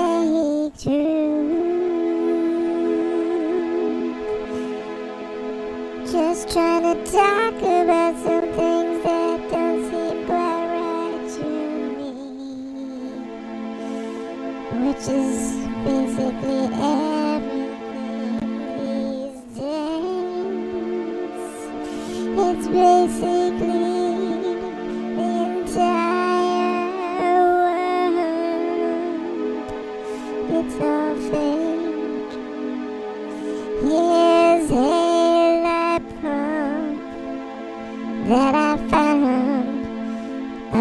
fake truth. Just trying to talk about some things that don't seem quite right to me, which is basically everything these days. It's basically the entire world. It's all fake. Here's a light bulb that I found, a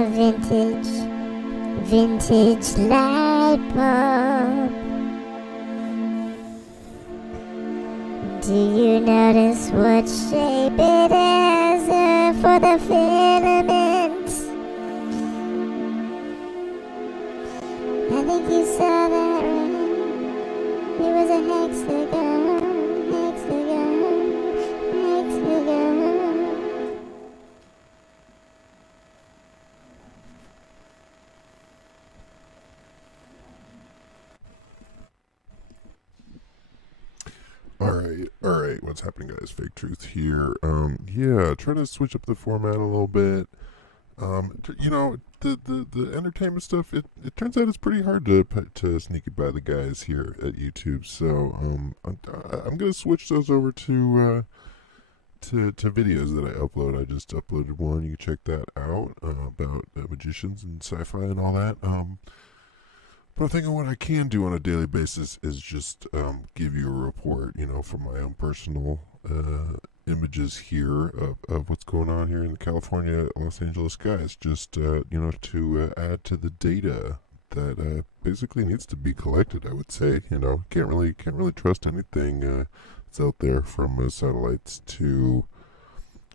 vintage light bulb. Do you notice what shape it has for the filament? I think you saw that, right? It was a hexagon, hexagon, hexagon. All right, what's happening, guys? Fake Truth here. Yeah, trying to switch up the format a little bit. You know, the entertainment stuff, it turns out it's pretty hard to sneak it by the guys here at YouTube. So, I'm gonna switch those over to videos that I upload. I just uploaded one. You can check that out, about magicians and sci-fi and all that. But I'm thinking what I can do on a daily basis is just give you a report, you know, from my own personal images here of what's going on here in the California, Los Angeles skies. Just, you know, to add to the data that basically needs to be collected, I would say. You know, can't really trust anything that's out there, from satellites to,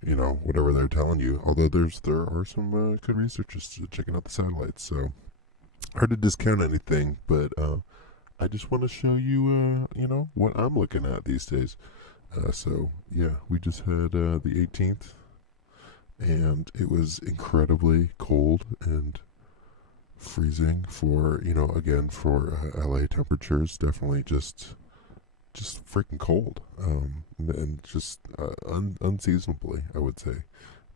you know, whatever they're telling you. Although there are some good researchers checking out the satellites, so hard to discount anything, but I just want to show you, you know, what I'm looking at these days. So, yeah, we just had the 18th, and it was incredibly cold and freezing for, you know, again, for LA temperatures. Definitely just freaking cold, and just unseasonably, I would say.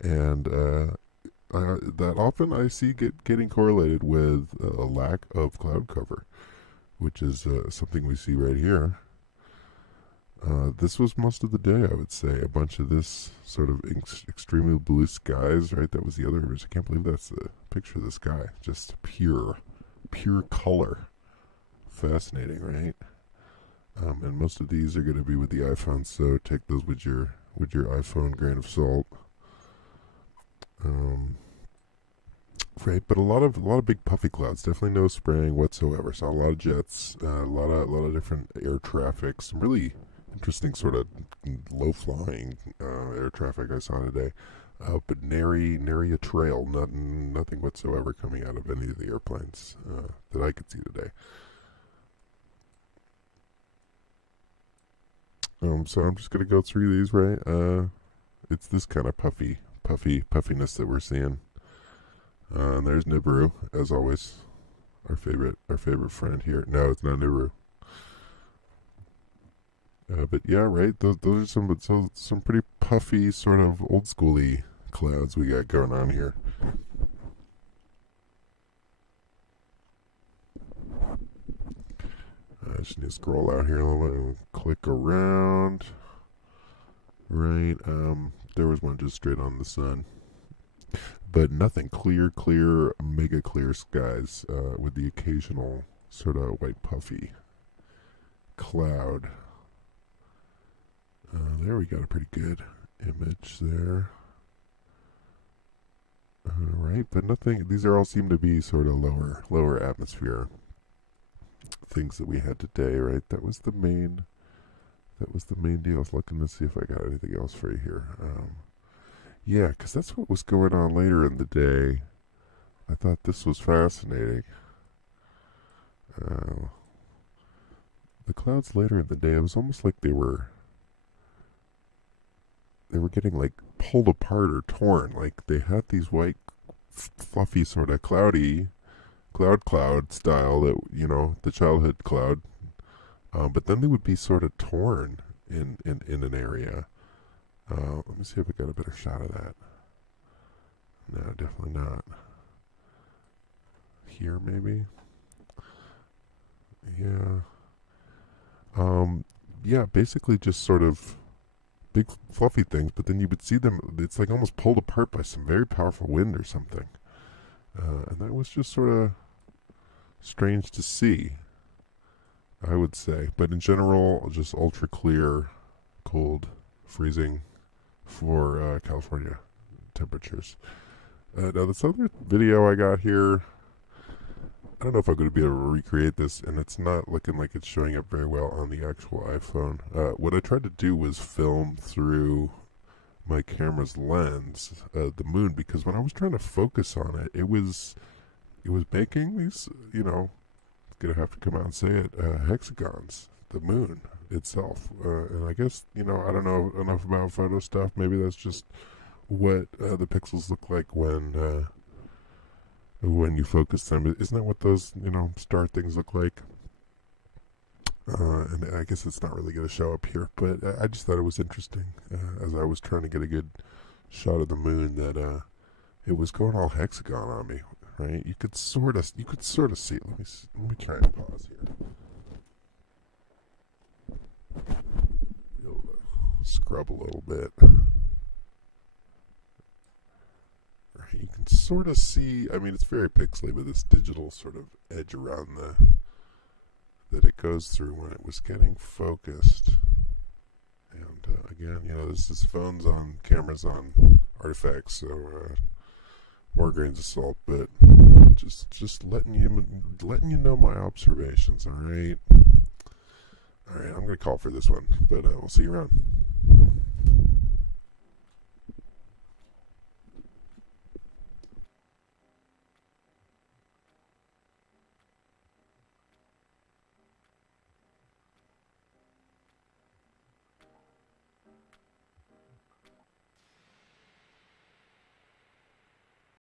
And that often I see getting correlated with a lack of cloud cover, which is something we see right here. This was most of the day, I would say. A bunch of this sort of extremely blue skies, right? That was the other image. I can't believe that's the picture of the sky. Just pure color. Fascinating, right? And most of these are going to be with the iPhone, so take those with your iPhone grain of salt. Right, but a lot of big puffy clouds. Definitely no spraying whatsoever. Saw a lot of jets, a lot of different air traffic. Some really interesting sort of low flying air traffic I saw today. But nary a trail. Nothing whatsoever coming out of any of the airplanes that I could see today. So I'm just gonna go through these, right? It's this kind of puffiness that we're seeing. And there's Nibiru, as always, our favorite friend here. No, it's not Nibiru. But yeah, right. Those are some pretty puffy, sort of old schooly clouds we got going on here. I just need to scroll out here a little bit and click around. Right. There was one just straight on the sun. But nothing. Clear, mega clear skies with the occasional sort of white puffy cloud. There we got a pretty good image there. Right, but nothing. These are all seem to be sort of lower atmosphere things that we had today. Right, that was the main deal. I was looking to see if I got anything else for you here. Yeah, because that's what was going on later in the day. I thought this was fascinating. The clouds later in the day, it was almost like they were getting like pulled apart or torn. Like they had these white, fluffy, sort of cloudy cloud style that, the childhood cloud. But then they would be sort of torn in an area. Let me see if I got a better shot of that. No, definitely not. Here, maybe? Yeah. Yeah, basically just sort of big fluffy things, but then you would see them, it's like almost pulled apart by some very powerful wind or something. And that was just sort of strange to see, I would say. But in general, just ultra clear, cold, freezing for California temperatures. Now this other video I got here, I don't know if I'm going to be able to recreate this, and it's not looking like it's showing up very well on the actual iPhone. What I tried to do was film through my camera's lens, the moon, because when I was trying to focus on it, it was making these, gonna have to come out and say it, hexagons, the moon itself. And I guess, I don't know enough about photo stuff. Maybe that's just what the pixels look like when you focus them. Isn't that what those, star things look like? And I guess it's not really going to show up here, but I just thought it was interesting as I was trying to get a good shot of the moon that it was going all hexagon on me, right? You could sort of see it. Let me try and pause here. Be able to scrub a little bit. You can sort of see, I mean, it's very pixely, but this digital sort of edge around that it goes through when it was getting focused. And again, this is phones on, cameras on, artifacts, so more grains of salt, but just letting you know my observations. All right, I'm gonna call for this one, but we'll see you around.